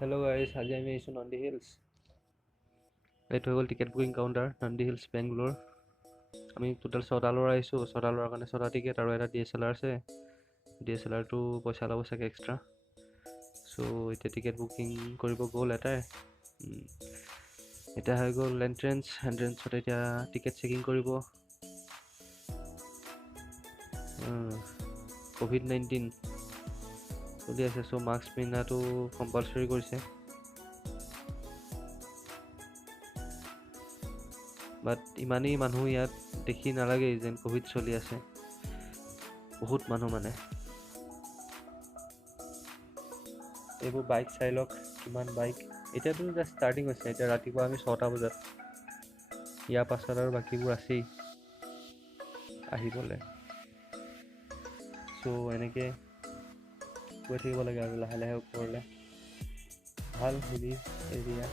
Hello guys, আজি আমি আহিছোঁ Nandi Hills. এইটো হৈ গ'ল ticket booking counter Nandi Hills Bangalore. আমি টোটেল 6টা ল'ৰা আহিছোঁ, 6টা ল'ৰাৰ কাৰণে 6টা টিকেট আৰু এটা DSLR আছে. DSLRটো পইচা ল'ব চাগে এক্সট্ৰা. চ' এতিয়া টিকেট বুকিং কৰিব গ'ল এটাই. এতিয়া হৈ গ'ল এণ্ট্ৰেঞ্চত এতিয়া টিকেট চেকিং কৰিব. COVID-19 চলি আছে, চ' মাস্ক পিন্ধাটো কম্পালচৰি কৰিছে. বাট ইমানেই মানুহ ইয়াত দেখি নালাগে যেন ক'ভিড চলি আছে. বহুত মানুহ মানে. এইবোৰ বাইক চাই লওক, কিমান বাইক. এতিয়াতো জাষ্ট ষ্টাৰ্টিং হৈছে. এতিয়া ৰাতিপুৱা আমি 6টা বজাত, ইয়াৰ পাছত আৰু বাকীবোৰ আছেই আহিবলৈ. চ' এনেকৈ গৈ থাকিব লাগে আৰু লাহে লাহে ওপৰলৈ. ভাল হিলি এৰিয়া.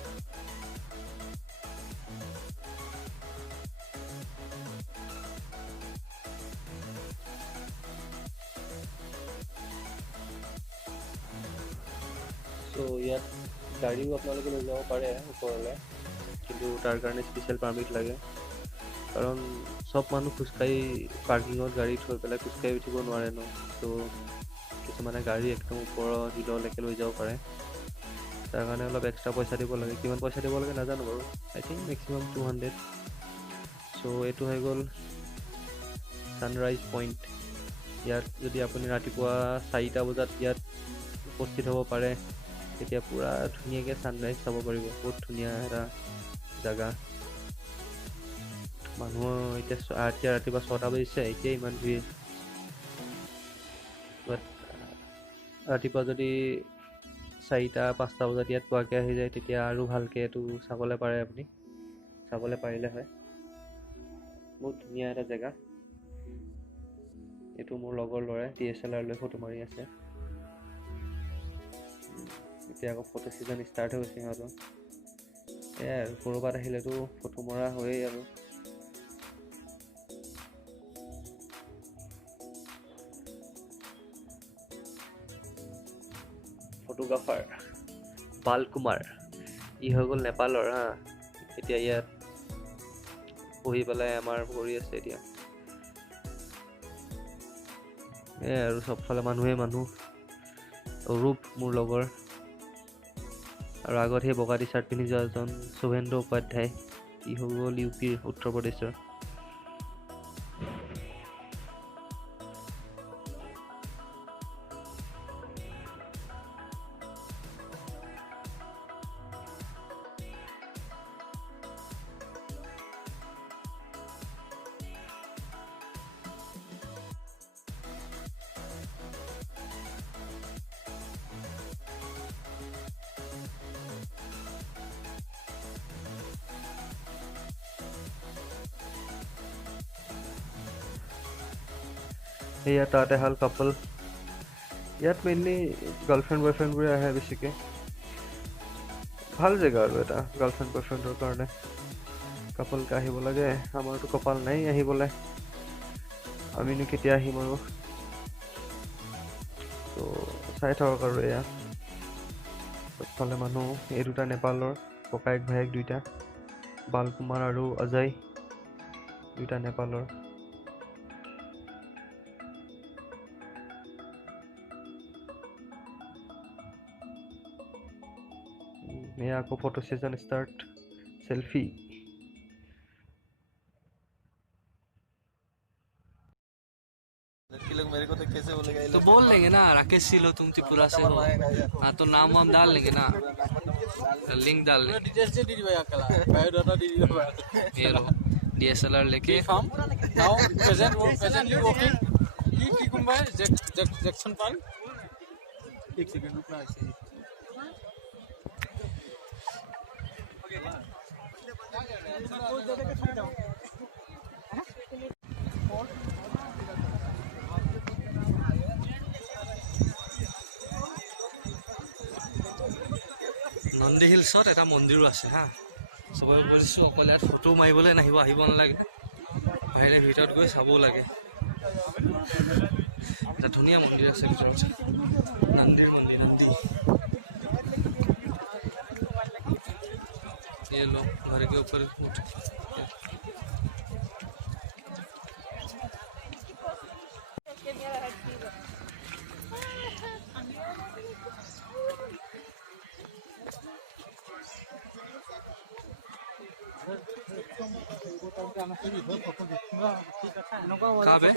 চ' ইয়াত গাড়ীও আপোনালোকে লৈ যাব পাৰে ওপৰলৈ, কিন্তু তাৰ কাৰণে স্পেচিয়েল পাৰ্মিট লাগে. কাৰণ চব মানুহ খোজকাঢ়ি পাৰ্কিঙত গাড়ী থৈ পেলাই খোজকাঢ়ি উঠিব নোৱাৰে ন. চ' কিছুমানে গাড়ী একদম ওপৰৰ হিললৈকে লৈ যাব পাৰে. তাৰ কাৰণে অলপ এক্সট্ৰা পইচা দিব লাগে. কিমান পইচা দিব লাগে নাজানো বাৰু. আই থিংক মেক্সিমাম 200. চ' এইটো হৈ গ'ল ছানৰাইজ পইণ্ট. ইয়াত যদি আপুনি ৰাতিপুৱা 4টা বজাত ইয়াত উপস্থিত হ'ব পাৰে, তেতিয়া পূৰা ধুনীয়াকৈ ছানৰাইজ চাব পাৰিব. বহুত ধুনীয়া এটা জেগা. মানুহৰ এতিয়া ৰাতিপুৱা 6টা বাজিছে, এতিয়া ইমান ভিৰ. বাট ৰাতিপুৱা যদি 4-5টা বজাত ইয়াত পোৱাকৈ আহি যায়, তেতিয়া আৰু ভালকৈ এইটো চাবলৈ পাৰে আপুনি. চাবলৈ পাৰিলে হয়. বহুত ধুনীয়া এটা জেগা. এইটো মোৰ লগৰ ল'ৰাই DSLR লৈ ফটো মাৰি আছে. এতিয়া আকৌ ফটো ছিজন ষ্টাৰ্ট হৈ গৈছে সিহঁতৰ. এয়াই আৰু ক'ৰবাত আহিলেতো ফটো মৰা হয়েই আৰু. ফটোগ্ৰাফাৰ বাল কুমাৰ, ই হৈ গ'ল নেপালৰ হা. এতিয়া ইয়াত পঢ়ি পেলাই আমাৰ কৰি আছে এতিয়া. এয়াই আৰু চবফালে মানুহে মানুহ. অৰূপ মোৰ লগৰ, আৰু আগত সেই বগা টি চাৰ্ট পিন্ধি যোৱা এজন শুভেন্দু উপাধ্যায়, ই হৈ গ'ল UPৰ উত্তৰ প্ৰদেশৰ. এয়া তাত এহাল কাপল. ইয়াত মেইনলি গাৰ্লফ্ৰেণ্ড বয়ফ্ৰেণ্ডবোৰে আহে বেছিকৈ. ভাল জেগা আৰু এটা গাৰ্লফ্ৰেণ্ড বয়ফ্ৰেণ্ডৰ কাৰণে. কাপলকে আহিব লাগে. আমাৰতো কপাল নাই আহিবলৈ, আমিনো কেতিয়া আহিম আৰু. ত' চাই থাকক আৰু এয়া চবফালে মানুহ. এই দুটা নেপালৰ ককায়েক ভায়েক দুইটা, বাল কুমাৰ আৰু অজয়, দুইটা নেপালৰ. এয়া আকৌ ফটো ছিজন ষ্টাৰ্ট. চেল্ফি. तो बोल लेंगे ना राकेश सिलो तुम त्रिपुरा से हो. हाँ तो नाम वाम डाल लेंगे ना, लिंक डाल लेंगे. ये लो DSLR लेके now presently working की कुंभा जैक्सन पार्क. एक सेकंड रुकना है. নন্দী হিলছত এটা মন্দিৰো আছে হা. চবকে কৈছোঁ অকলে ইয়াত ফটো মাৰিবলৈ নাহিব, আহিব নালাগে. বাহিৰে ভিতৰত গৈ চাবও লাগে. এটা ধুনীয়া মন্দিৰ আছে ভিতৰত, নন্দীৰ মন্দিৰ, নন্দী। ये लो घर के ऊपर उठ कहाँ पे?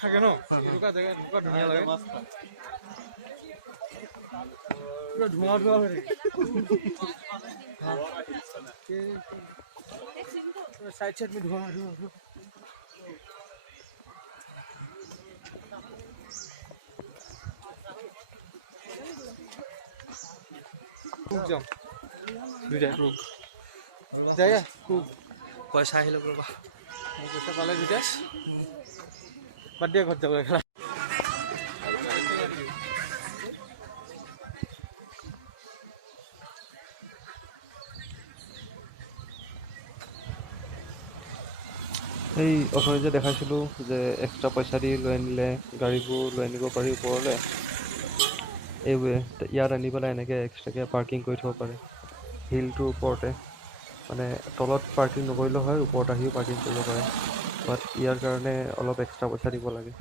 থাকে ন এনেকুৱা জেগা এনেকুৱা ধুনীয়া লাগে পুৰা ধোঁৱা ধোঁৱা হৈ থাকে साइड साइड में धुआं धुआं जाम দুইটাই ৰোগ जाया खूब পইচা আহিলে ৰ'বা पैसा पाले दुटा बाद दिया घर जाबो খেলা এই অথনি যে দেখাইছিলোঁ যে এক্সট্ৰা পইচা দি লৈ আনিলে গাড়ীবোৰ লৈ আনিব পাৰি ওপৰলৈ এইবোৰে ইয়াত আনি পেলাই এনেকৈ এক্সট্ৰাকৈ পাৰ্কিং কৰি থ'ব পাৰে হিলটোৰ ওপৰতে মানে তলত পাৰ্কিং নকৰিলেও হয় ওপৰত আহিও পাৰ্কিং কৰিব পাৰে বাট ইয়াৰ কাৰণে অলপ এক্সট্ৰা পইচা দিব লাগে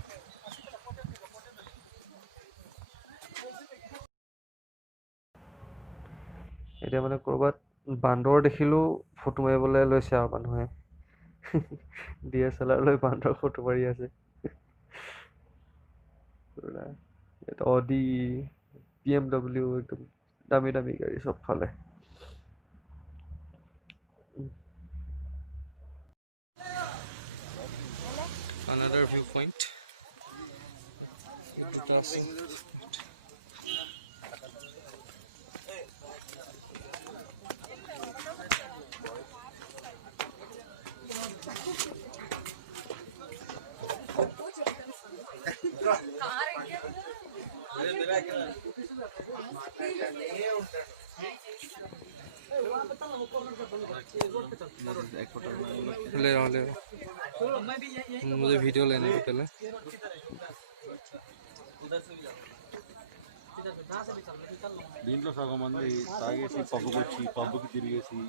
এতিয়া মানে ক'ৰবাত বান্দৰ দেখিলেও ফটো মাৰিবলৈ লৈছে আৰু মানুহে DSLR লৈ বান্দৰ ফটো মাৰি আছে অডি BMW একদম দামী দামী গাড়ী চব ফালে another view point ले रहा मुझे वीडियो लेने के पहले దీంట్లో సగం మంది తాగేసి పబ్బుకి తిరిగేసి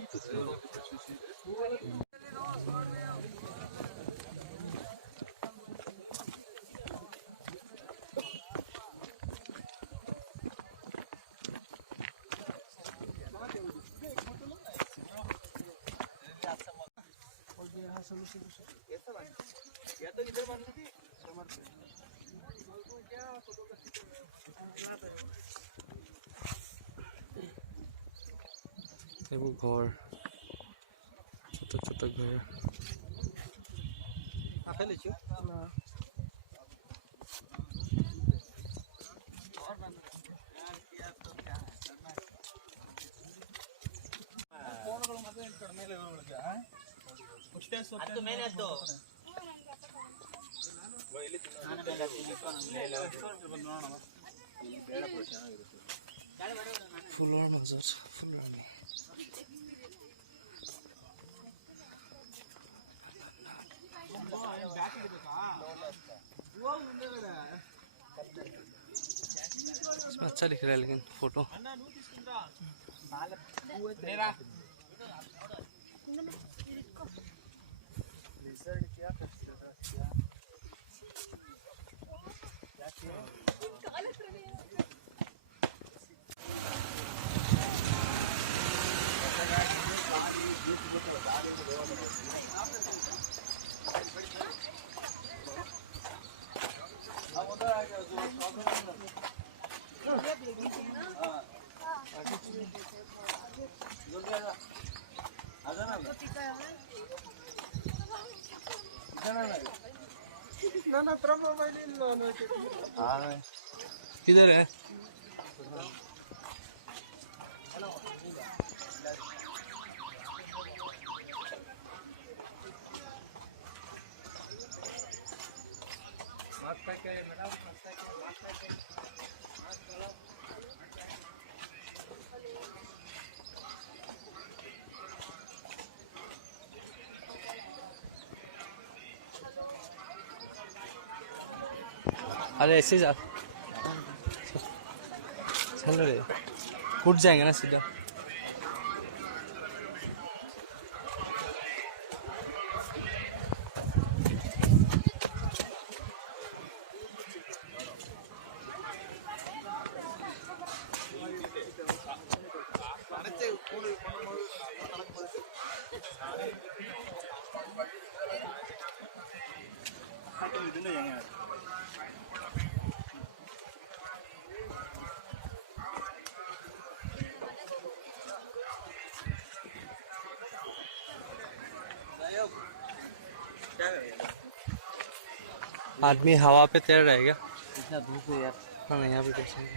वो घर छोटा छोटा घर फुलर मजत फुलर अच्छा दिख रहा है लेकिन फोटो किधर है अरे ऐसे जा चलो रे उठ जाएंगे ना सीधा आदमी हवा पे तैर रहेगा। इतना धूप है यार। हाँ यहाँ पे देखेंगे।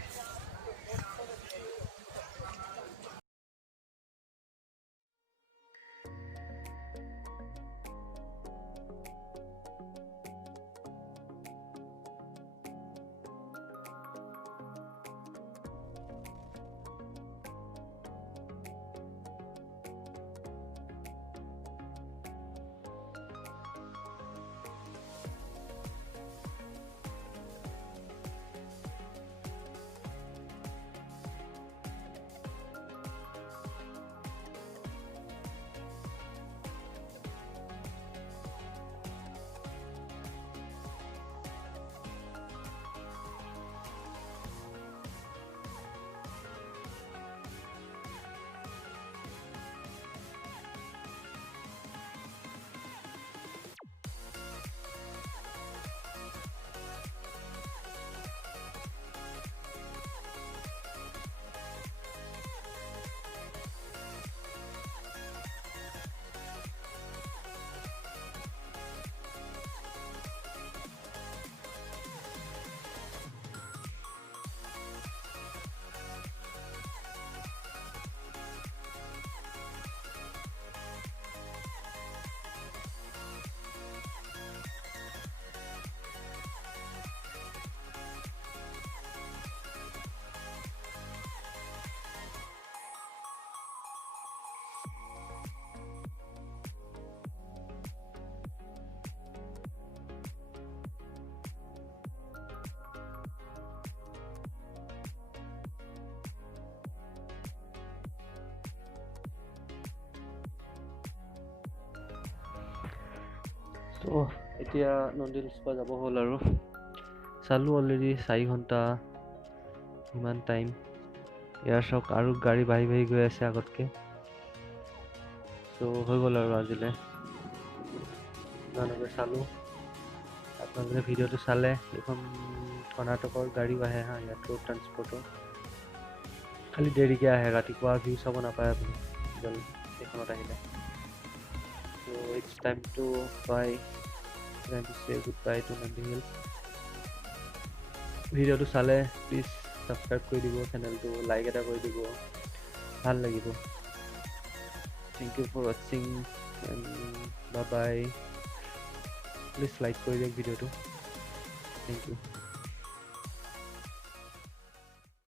তো এতিয়া নন্দী হিলছ পৰা যাব হ'ল আৰু চালোঁ অলৰেডি 4 ঘণ্টা ইমান টাইম। ইয়াৰ চাওক আৰু গাড়ী বাঢ়ি বাঢ়ি গৈ আছে আগতকৈ। চ' হৈ গ'ল আৰু আজিলৈ ইমানকৈ চালোঁ। আপোনালোকে ভিডিঅ'টো চালে এইখন কৰ্ণাটকৰ গাড়ীও আহে হা, ইয়াত ৰোড ট্ৰান্সপৰ্টৰ খালি দেৰিকৈ আহে, ৰাতিপুৱা ভিউ চাব নাপায় আপুনি এইখনত আহিলে। So it's time to bye. Time to say goodbye to Nandi Hills. ভিডিঅ'টো চালে প্লিজ ছাবস্ক্ৰাইব কৰি দিব, চেনেলটো লাইক এটা কৰি দিব, ভাল লাগিব। থেংক ইউ ফৰ ৱাচিং and bye bye. Please like কৰি দিয়ক ভিডিঅ'টো। Thank U.